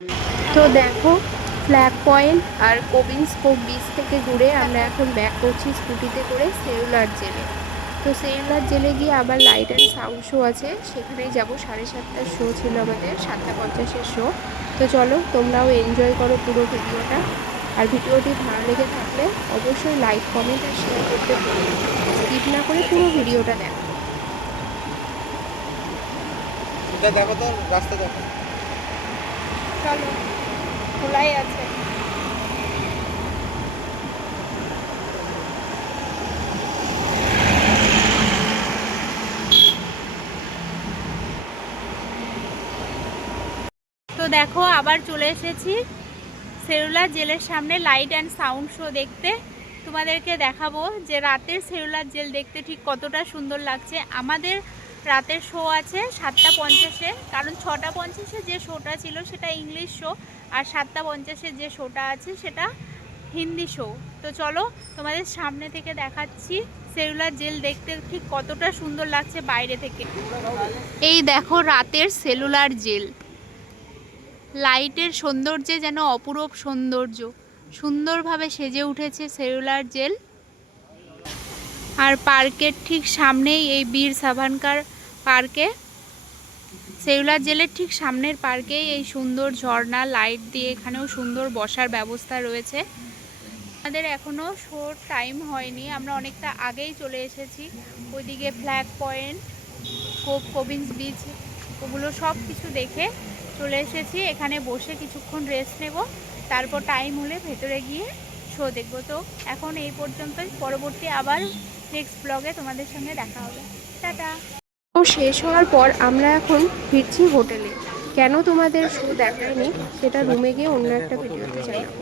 তো দেখো, flag point আর কোবিন্স CoV beach থেকে ঘুরে আমরা এখন ব্যাক করছি স্কুটিতে করে সেলুলার জেলে। তো সেলুলার জেলে গিয়ে আবার লাইট অ্যান্ড সাউন্ড শো আছে, সেখানেই যাব। 7:30টার শো ছিল আমাদের, 7:50-এর শো। তো চলো, তোমরাও এনজয় করো পুরো ভিডিওটা। আর ভিডিওটি ভালো লেগে থাকলে অবশ্যই লাইক, কমেন্ট আর শেয়ার করতে ভুলো না। স্কিপ না করে পুরো ভিডিওটা দেখো। দেখো তো, রাস্তা দেখো। চলো, খোলাই আছে। তো দেখো, আবার চলে এসেছি সেলুলার জেলের সামনে লাইট অ্যান্ড সাউন্ড শো দেখতে। তোমাদেরকে দেখাবো যে রাতের সেলুলার জেল দেখতে ঠিক কতটা সুন্দর লাগছে। আমাদের রাতের শো আছে 7:50-এ, কারণ 6:50-এ যে শোটা ছিল সেটা ইংলিশ শো, আর 7:50-এ যে শোটা আছে সেটা হিন্দি শো। তো চলো, তোমাদের সামনে থেকে দেখাচ্ছি সেলুলার জেল দেখতে ঠিক কতটা সুন্দর লাগছে বাইরে থেকে। এই দেখো রাতের সেলুলার জেল, লাইটের সৌন্দর্যে যেন অপূরূপ সৌন্দর্য, সুন্দরভাবে সেজে উঠেছে সেলুলার জেল। আর পার্কের ঠিক সামনেই এই বীর সাভারকার পার্কে, সেলুলার জেলের ঠিক সামনের পার্কেই এই সুন্দর ঝর্ণা লাইট দিয়ে এখানেও সুন্দর বসার ব্যবস্থা রয়েছে। আমাদের এখনও শোর টাইম হয়নি, আমরা অনেকটা আগেই চলে এসেছি। ওইদিকে ফ্ল্যাগ পয়েন্ট, কোবিন্স বিচ, ওগুলো সব কিছু দেখে চলে এসেছি। এখানে বসে কিছুক্ষণ রেস্ট নেব, তারপর টাইম হলে ভেতরে গিয়ে শো দেখব। তো এখন এই পর্যন্তই, পরবর্তী আবার নেক্সট ব্লগে তোমাদের সঙ্গে দেখা হবে। টাটা। ও শেষ হওয়ার পর আমরা এখন ফিরছি হোটেলে। কেন তোমাদের শো দেখায়নি সেটা রুমে গিয়ে অন্য একটা ভিডিওতে জানাবো।